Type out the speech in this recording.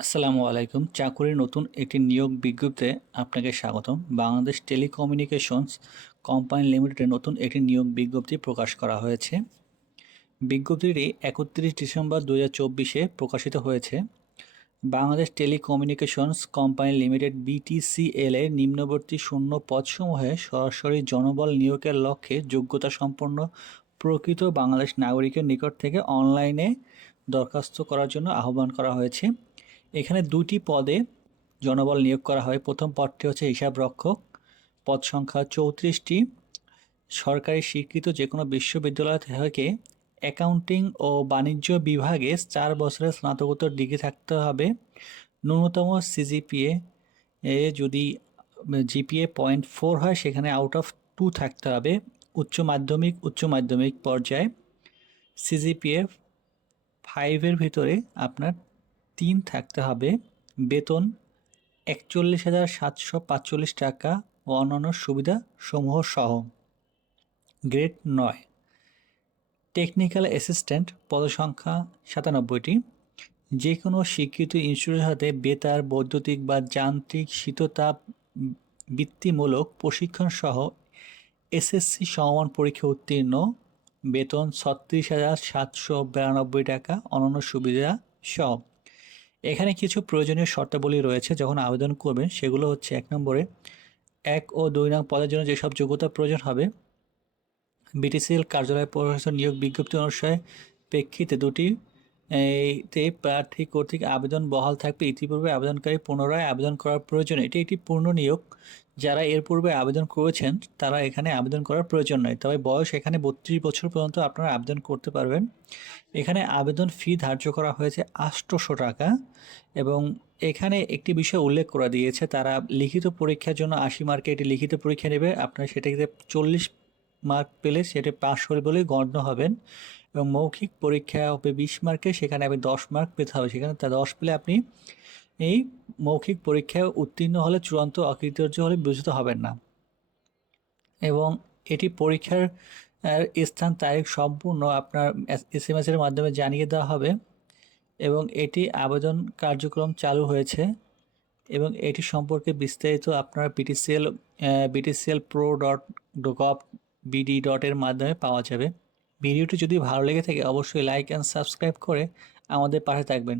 আসসালামু আলাইকুম। চাকুরির নতুন একটি নিয়োগ বিজ্ঞপ্তিতে আপনাকে স্বাগতম। বাংলাদেশ টেলিকমিউনিকেশনস কোম্পানি লিমিটেডের নতুন একটি নিয়োগ বিজ্ঞপ্তি প্রকাশ করা হয়েছে। বিজ্ঞপ্তিটি একত্রিশ ডিসেম্বর দু চব্বিশে প্রকাশিত হয়েছে। Bangladesh telecommunications company limited BTCL এর নিম্নবর্তী শূন্য পদসমূহে সরাসরি জনবল নিয়োগের লক্ষ্যে যোগ্যতা সম্পন্ন প্রকৃত বাংলাদেশ নাগরিকের নিকট থেকে অনলাইনে দরখাস্ত করার জন্য আহ্বান করা হয়েছে। এখানে দুটি পদে জনবল নিয়োগ করা হয়। প্রথম পদটি হচ্ছে হিসাব রক্ষক পদ সংখ্যা চৌত্রিশটি। সরকারি স্বীকৃত যে কোনো বিশ্ববিদ্যালয় থেকে অ্যাকাউন্টিং ও বাণিজ্য বিভাগে চার বছরের স্নাতকোত্তর ডিগ্রি থাকতে হবে। ন্যূনতম সিজিপিএ এ যদি জিপিএ পয়েন্ট ফোর হয়, সেখানে আউট অফ টু থাকতে হবে উচ্চ মাধ্যমিক উচ্চ মাধ্যমিক পর্যায়ে। সিজিপিএ ফাইভের ভিতরে আপনার তিন থাকতে হবে। বেতন একচল্লিশ হাজার সাতশো পাঁচচল্লিশ টাকা ও অন্যান্য সুবিধা সমূহ সহ। গ্রেড নয়। টেকনিক্যাল অ্যাসিস্ট্যান্ট পদসংখ্যা সাতানব্বইটি। যে কোনো স্বীকৃত ইনস্টিটিউটের সাথে বেতার, বৈদ্যুতিক বা যান্ত্রিক শীততাপ বৃত্তিমূলক প্রশিক্ষণ সহ এসএসসি সমমান পরীক্ষা উত্তীর্ণ। বেতন ছত্রিশ হাজার সাতশো বিরানব্বই টাকা, অন্যান্য সুবিধা সহ। এখানে কিছু প্রয়োজনীয় শর্তাবলী রয়েছে যখন আবেদন করবেন। সেগুলো হচ্ছে এক নম্বরে, এক ও দুই নং পদের জন্য যেসব যোগ্যতা প্রয়োজন হবে, বিটিসিএল কার্যালয় প্রশাসন নিয়োগ বিজ্ঞপ্তি অনুসারে প্রেক্ষিতে দুটি তে প্রার্থী কর্তৃক আবেদন বহাল থাকবে। ইতিপূর্বে আবেদনকারী পুনরায় আবেদন করার প্রয়োজন। এটি একটি পূর্ণ নিয়োগ। যারা এর পূর্বে আবেদন করেছেন, তারা এখানে আবেদন করার প্রয়োজন নয়। তবে বয়স এখানে বত্রিশ বছর পর্যন্ত আপনারা আবেদন করতে পারবেন। এখানে আবেদন ফি ধার্য করা হয়েছে আটশোশো টাকা এবং এখানে একটি বিষয় উল্লেখ করা দিয়েছে। তারা লিখিত পরীক্ষার জন্য আশি মার্কে এটি লিখিত পরীক্ষা নেবে। আপনারা সেটাকে চল্লিশ মার্ক পেলে সেটা পাশ হবে বলে গণ্য হবেন এবং মৌখিক পরীক্ষা হবে বিশ মার্কে, সেখানে আপনি দশ মার্ক পেতে হবে। সেখানে তা দশ পেলে আপনি এই মৌখিক পরীক্ষায় উত্তীর্ণ হলে চূড়ান্ত অকৃতর্য হলে বিবেচিত হবেন না। এবং এটি পরীক্ষার স্থান, তারিখ সম্পূর্ণ আপনার এস এম এসের মাধ্যমে জানিয়ে দেওয়া হবে এবং এটি আবেদন কার্যক্রম চালু হয়েছে এবং এটি সম্পর্কে বিস্তারিত আপনার BTCL BTCL pro dot gov BD ডটের মাধ্যমে পাওয়া যাবে। ভিডিওটি যদি ভালো লেগে থাকে, অবশ্যই লাইক অ্যান্ড সাবস্ক্রাইব করে আমাদের পাশে থাকবেন।